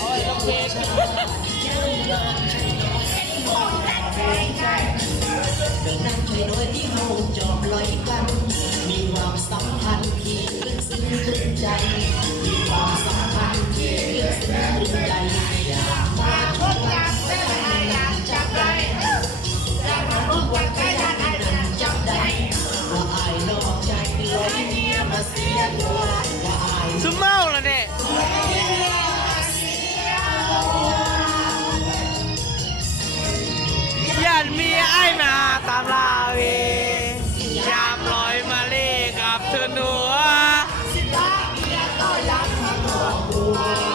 โอ้ยต้องเพลงเดินนั่งช่วยน้อยที่เฮาจอบลอยกันมีความสัมพันธ์ที่ลึกซึ้งตรึงใจมีความสัมพันธ์ที่ลึกซึ้งตรึงใจอยากมาชมกันแต่ไม่อยากจับได้อยากมาร่วมกันแต่อยากนั้นจับได้ว่าอายนอกใจเลยเมียมาเสียตัวว่าอาย ซุ่มเมาแล้วเนี่ยยันมีไอ้มาตามลาเวยามลอยมาเล่กับเธอหนัว สิตาเมียก็ยังทำตัว